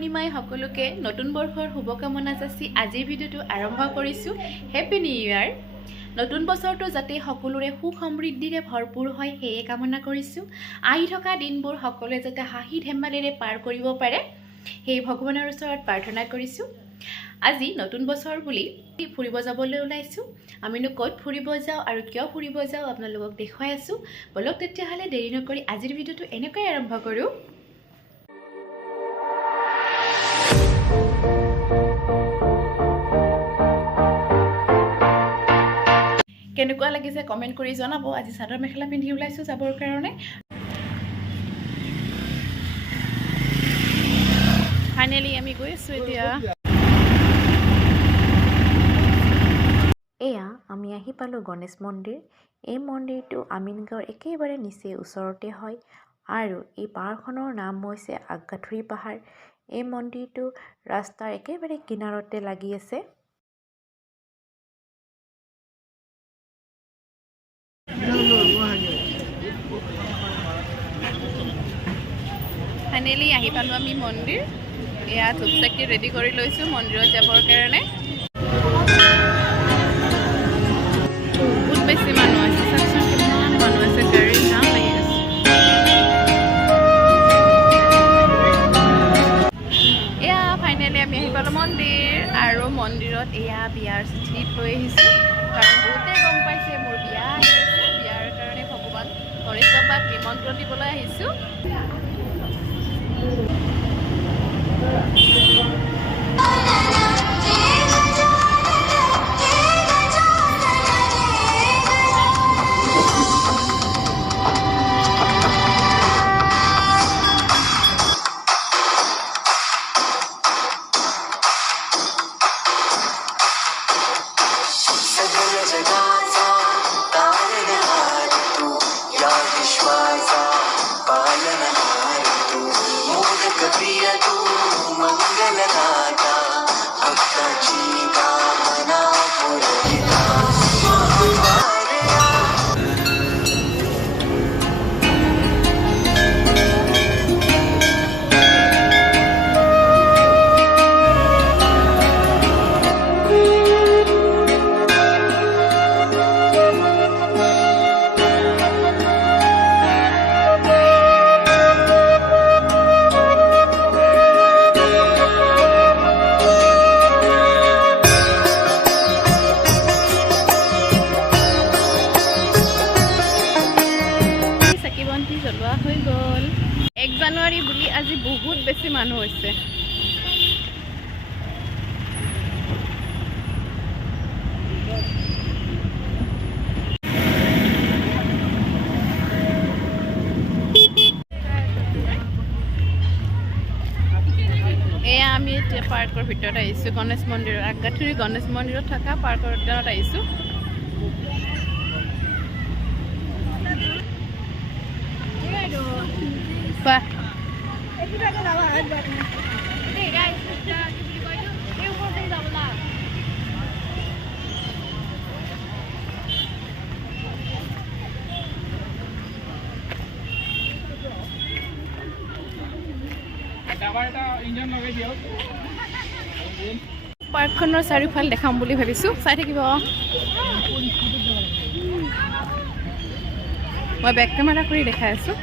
পূৰ্ণিমাই সকলোকে নতুন বৰ্ষৰ শুভকামনা যাচি আজিৰ ভিডিঅ'টো আৰম্ভ কৰিছোঁ। হেপী নিউ ইয়াৰ। নতুন বছৰটো যাতে সকলোৰে সুখ সমৃদ্ধিৰে ভৰপূৰ হয় সেয়ে কামনা কৰিছোঁ। আহি থকা দিনবোৰ সকলোৱে যাতে হাঁহি ধেমালিৰে পাৰ কৰিব পাৰে সেই ভগৱানৰ ওচৰত প্ৰাৰ্থনা কৰিছোঁ। আজি নতুন বছৰ বুলি ফুৰিব যাবলৈ ওলাইছোঁ। আমিনো ক'ত ফুৰিব যাওঁ আৰু কিয় ফুৰিব যাওঁ আপোনালোকক দেখুৱাই আছোঁ। বলক তেতিয়াহ'লে দেৰি নকৰি আজিৰ ভিডিঅ'টো এনেকৈ আৰম্ভ কৰোঁ। কেনেকুৱা লাগিছে কমেণ্ট কৰি জনাব। আজি চাদৰ মেখেলা পিন্ধি ওলাইছোঁ যাবৰ কাৰণে। ফাইনেলি আমি গৈ আছোঁ এতিয়া। এয়া আমি আহি পালোঁ গণেশ মন্দিৰ। এই মন্দিৰটো আমিনগাঁৱৰ একেবাৰে নিচে ওচৰতে হয় আৰু এই পাহাৰখনৰ নাম হৈছে আগাথুৰি পাহাৰ। এই মন্দিৰটো ৰাস্তাৰ একেবাৰে কিনাৰতে লাগি আছে। ফাইনেলি আহি পালোঁ আমি মন্দিৰ। এয়া ধূপ চাকি ৰেডি কৰি লৈছোঁ মন্দিৰত যাবৰ কাৰণে। বহুত বেছি মানুহ আছে, চাওকচোন কিমান মানুহ আছে, গাড়ীৰ জাম লাগি আছে। এয়া ফাইনেলি আমি আহি পালোঁ মন্দিৰ আৰু মন্দিৰত এয়া বিয়াৰ চিঠি লৈ আহিছোঁ। কাৰণ বহুতেই গম পাইছে মোৰ বিয়া আহি আছে, বিয়াৰ কাৰণে ভগৱান গণেশ বাবাক নিমন্ত্ৰণ দিবলৈ আহিছোঁ। জ্বলোৱা হৈ গ'ল। 1 জানুৱাৰী বুলি আজি বহুত বেছি মানুহ হৈছে। এয়া আমি এতিয়া পাৰ্কৰ ভিতৰত আহিছোঁ। গণেশ মন্দিৰৰ আগাথুৰি গণেশ মন্দিৰত থকা পাৰ্কৰ ভিতৰত আহিছোঁ। পাৰ্কখনৰ চাৰিওফাল দেখাম বুলি ভাবিছোঁ, চাই থাকিব। মই বেক কেমেৰা কৰি দেখাই আছোঁ।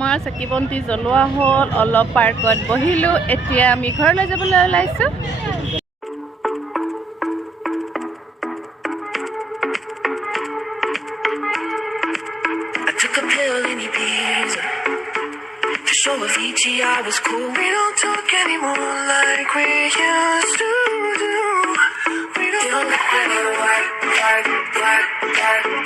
আমাৰ চাকি বন্তি জ্বলোৱা হ'ল, অলপ পাৰ্কত বহিলোঁ, এতিয়া আমি ঘৰলৈ যাবলৈ ওলাইছোঁ। So Avicii, I was cool. We don't talk anymore like we used to do. We don't